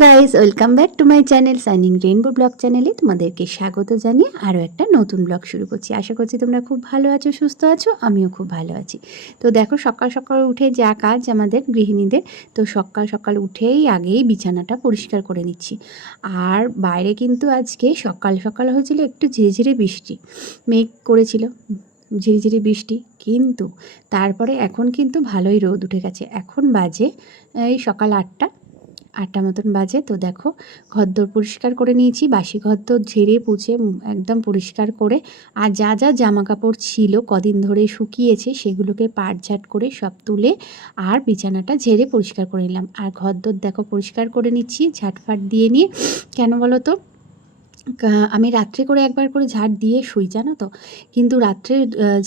Guys, welcome back to my channel signing rainbow blog চ্যানেলে তোমাদেরকে স্বাগত জানিয়ে আরও একটা নতুন ব্লগ শুরু করছি। আশা করছি তোমরা খুব ভালো আছো, সুস্থ আছো, আমিও খুব ভালো আছি। তো দেখো, সকাল সকাল উঠে যা কাজ আমাদের গৃহিণীদের, তো সকাল সকাল উঠেই আগেই বিছানাটা পরিষ্কার করে নিচ্ছি। আর বাইরে কিন্তু আজকে সকাল সকাল হয়েছিল একটু ঝিরিঝিরি বৃষ্টি, মেঘ করেছিল, ঝিরিঝিরি বৃষ্টি, কিন্তু তারপরে এখন কিন্তু ভালোই রোদ উঠে গেছে। এখন বাজে এই সকাল 8টা মতন বাজে। তো দেখো, ঘরদোর পরিষ্কার করে নিয়েছি, বাসি ঘরদোর ঝেড়ে পুছে একদম পরিষ্কার করে, আর যা যা জামা কাপড় ছিল কদিন ধরে শুকিয়েছে সেগুলোকে পাটঝাট করে সব তুলে আর বিছানাটা ঝেড়ে পরিষ্কার করে নিলাম। আর ঘরদোর দেখো পরিষ্কার করে নিচ্ছি ঝাঁটফাট দিয়ে নিয়ে। কেন বলো তো, আমি রাত্রে করে একবার করে ঝাড় দিয়ে শুই, জানো তো। কিন্তু রাত্রে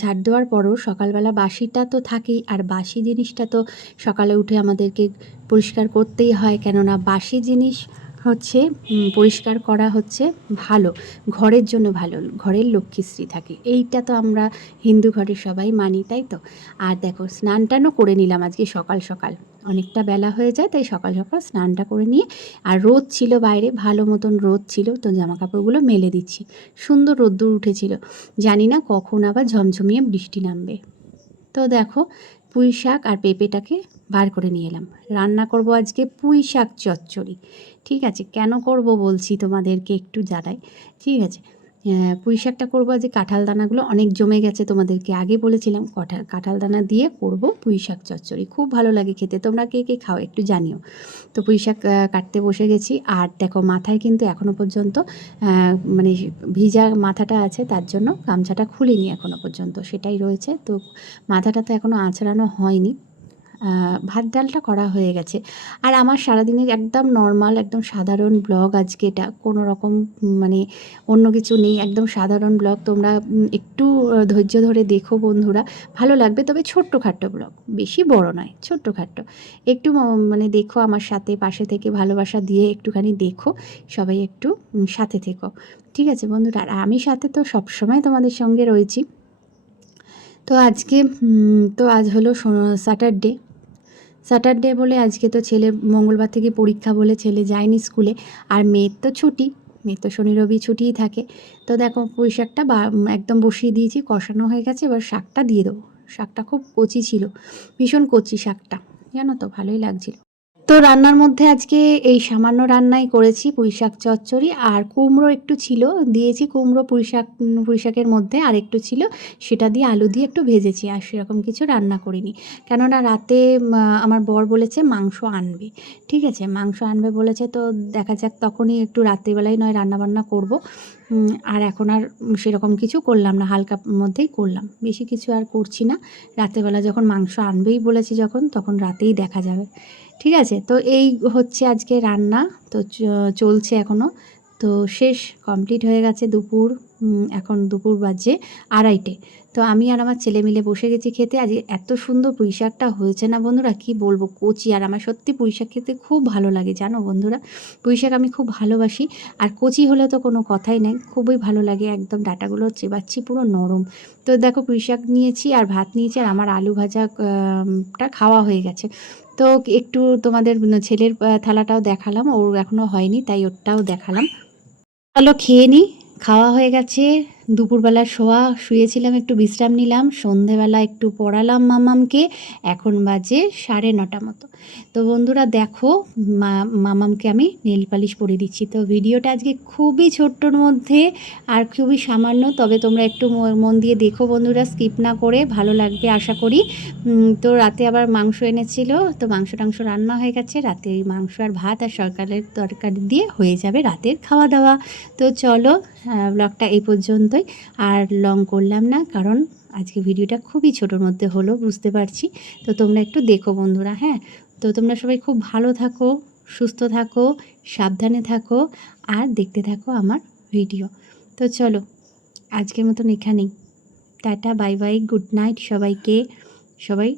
ঝাড় দেওয়ার পরও সকালবেলা বাসিটা তো থাকেই, আর বাসি জিনিসটা তো সকালে উঠে আমাদেরকে পরিষ্কার করতেই হয়, কেননা বাসি জিনিস হচ্ছে পরিষ্কার করা হচ্ছে ভালো, ঘরের জন্য ভালো, ঘরের লক্ষ্মীশ্রী থাকে, এইটা তো আমরা হিন্দু ঘরের সবাই মানি, তাই তো। আর দেখো, স্নান টানও করে নিলাম আজকে সকাল সকাল, অনেকটা বেলা হয়ে যায় তাই সকাল সকাল স্নানটা করে নিয়ে। আর রোদ ছিল বাইরে, ভালো মতন রোদ ছিল, তো জামা কাপড়গুলো মেলে দিচ্ছি। সুন্দর রোদ্দুর উঠেছিল, জানি না কখন আবার ঝমঝমিয়ে বৃষ্টি নামবে। তো দেখো, পুঁই শাক আর পেঁপেটাকে বার করে নিয়ে এলাম। রান্না করব আজকে পুঁই শাক চচ্চড়ি। ঠিক আছে, কেন করব বলছি তোমাদেরকে একটু জানাই। ঠিক আছে, পুঁই শাকটা করবো আজকে, কাঁঠাল দানাগুলো অনেক জমে গেছে, তোমাদেরকে আগে বলেছিলাম কাঁঠাল দানা দিয়ে করব পুঁই শাক চচ্চড়ি, খুব ভালো লাগে খেতে। তোমরা কে কে খাও একটু জানিও। তো পুঁই শাক কাটতে বসে গেছি। আর দেখো, মাথায় কিন্তু এখনও পর্যন্ত মানে ভিজা মাথাটা আছে, তার জন্য গামছাটা খুলিনি এখনও পর্যন্ত, সেটাই রয়েছে। তো মাথাটা তো এখনও আঁচড়ানো হয়নি। ভাত ডালটা করা হয়ে গেছে। আর আমার সারাদিনের একদম নর্মাল, একদম সাধারণ ব্লগ আজকে এটা, কোনো রকম মানে অন্য কিছু নেই, একদম সাধারণ ব্লগ। তোমরা একটু ধৈর্য ধরে দেখো বন্ধুরা, ভালো লাগবে। তবে ছোট্টখাট্টো ব্লগ, বেশি বড় নয়, ছোট্টখাট্টো। একটু মানে দেখো, আমার সাথে পাশে থেকে ভালোবাসা দিয়ে একটুখানি দেখো, সবাই একটু সাথে থেকো, ঠিক আছে বন্ধুরা। আর আমি সাথে তো সবসময় তোমাদের সঙ্গে রয়েছি। তো আজকে আজ হলো স্যাটারডে বলে আজকে তো ছেলে মঙ্গলবার থেকে পরীক্ষা বলে ছেলে যায়নি স্কুলে। আর মেয়ের তো ছুটি, মেয়ের তো শনি রবি ছুটিই থাকে। তো দেখো, পুঁই শাকটা একদম বসিয়ে দিয়েছি, কষানো হয়ে গেছে, এবার শাকটা দিয়ে দেবো। শাকটা খুব কচি ছিল, ভীষণ কচি শাকটা, জানো তো, ভালোই লাগছিল। তো রান্নার মধ্যে আজকে এই সামান্য রান্নাই করেছি, পুঁই শাক চচ্চড়ি। আর কুমড়ো একটু ছিল, দিয়েছি কুমড়ো পুঁই শাকের মধ্যে, আর একটু ছিল, সেটা দিয়ে আলু দিয়ে একটু ভেজেছি। আর সেরকম কিছু রান্না করিনি, কেননা রাতে আমার বর বলেছে মাংস আনবে। ঠিক আছে, মাংস আনবে বলেছে, তো দেখা যাক, তখনই একটু রাত্রিবেলায় নয় রান্নাবান্না করব। আর এখন আর সেরকম কিছু করলাম না, হালকা মধ্যেই করলাম, বেশি কিছু আর করছি না। রাতেরবেলা যখন মাংস আনবেই বলেছি যখন, তখন রাতেই দেখা যাবে। ঠিক আছে, তো এই হচ্ছে আজকে রান্না। তো চলছে এখনও, তো শেষ কমপ্লিট হয়ে গেছে দুপুর। এখন দুপুর বাজে 2:30। তো আমি আর আমার ছেলে মিলে বসে গেছি খেতে। আজ এত সুন্দর পুঁই শাকটা হয়েছে না বন্ধুরা, কি বলবো, কচি। আর আমার সত্যি পুঁই শাক খেতে খুব ভালো লাগে, জানো বন্ধুরা, পুঁই শাক আমি খুব ভালোবাসি। আর কচি হলে তো কোনো কথাই নেই, খুবই ভালো লাগে, একদম ডাঁটাগুলো চেবাচ্ছি, পুরো নরম। তো দেখো, পুঁই শাক নিয়েছি আর ভাত নিয়েছি, আর আমার আলু ভাজাটা খাওয়া হয়ে গেছে। তো একটু তোমাদের ছেলের থালাটাও দেখালাম, ওর এখনও হয়নি তাই ওরটাও দেখালাম। চলো খেয়ে নিই, খাওয়া হয়ে গেছে। দুপুরবেলা শুয়েছিলাম, একটু বিশ্রাম নিলাম, সন্ধেবেলা একটু পড়ালাম মামামকে। এখন বাজে 9:30 মতো। তো বন্ধুরা দেখো, মামামকে আমি নেল পালিশ পরিয়ে দিচ্ছি। তো ভিডিওটা আজকে খুবই ছোট্টর মধ্যে আর খুবই সামান্য, তবে তোমরা একটু মন দিয়ে দেখো বন্ধুরা, স্কিপ না করে, ভালো লাগবে আশা করি। তো রাতে আবার মাংস এনেছিল, তো মাংস টাংস রান্না হয়ে গেছে। রাতে এই মাংস আর ভাত আর সকালের তরকারি দিয়ে হয়ে যাবে রাতের খাওয়া দাওয়া। তো চলো, ব্লগটা এই পর্যন্তই, আর লং করলাম না, কারণ আজকে ভিডিওটা খুবই ছোটোর মধ্যে হলো, বুঝতে পারছি। তো তোমরা একটু দেখো বন্ধুরা, হ্যাঁ। তো তোমরা সবাই খুব ভালো থাকো, সুস্থ থাকো, সাবধানে থাকো, আর দেখতে থাকো আমার ভিডিও। তো চলো, আজকের মতন এখানেই, tata, bye bye, good night সবাইকে। সবাই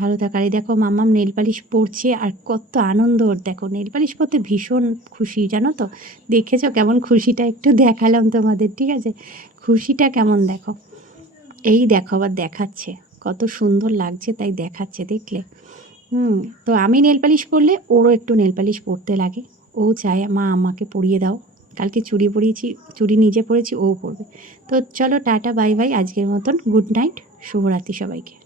ভালো থাকার। এই দেখো, মাম্মাম নেল পালিশ পরছে, আর কত আনন্দ ওর, দেখো নেল পালিশ পরতে ভীষণ খুশি, জানো তো। দেখেছো কেমন খুশিটা, একটু দেখালাম তোমাদের, ঠিক আছে, খুশিটা কেমন দেখো। এই দেখো, আবার দেখাচ্ছে, কত সুন্দর লাগছে তাই দেখাচ্ছে, দেখলে। তো আমি নেল পালিশ পরলে ওরও একটু নেল পালিশ পরতে লাগে, ও চায় মা আমাকে পরিয়ে দাও, কালকে চুড়ি পরিয়েছি, চুড়ি নিজে পরেছি, ও পরবে। তো চলো টাটা বাই বাই, আজকের মতন গুড নাইট, শুভরাত্রি সবাইকে।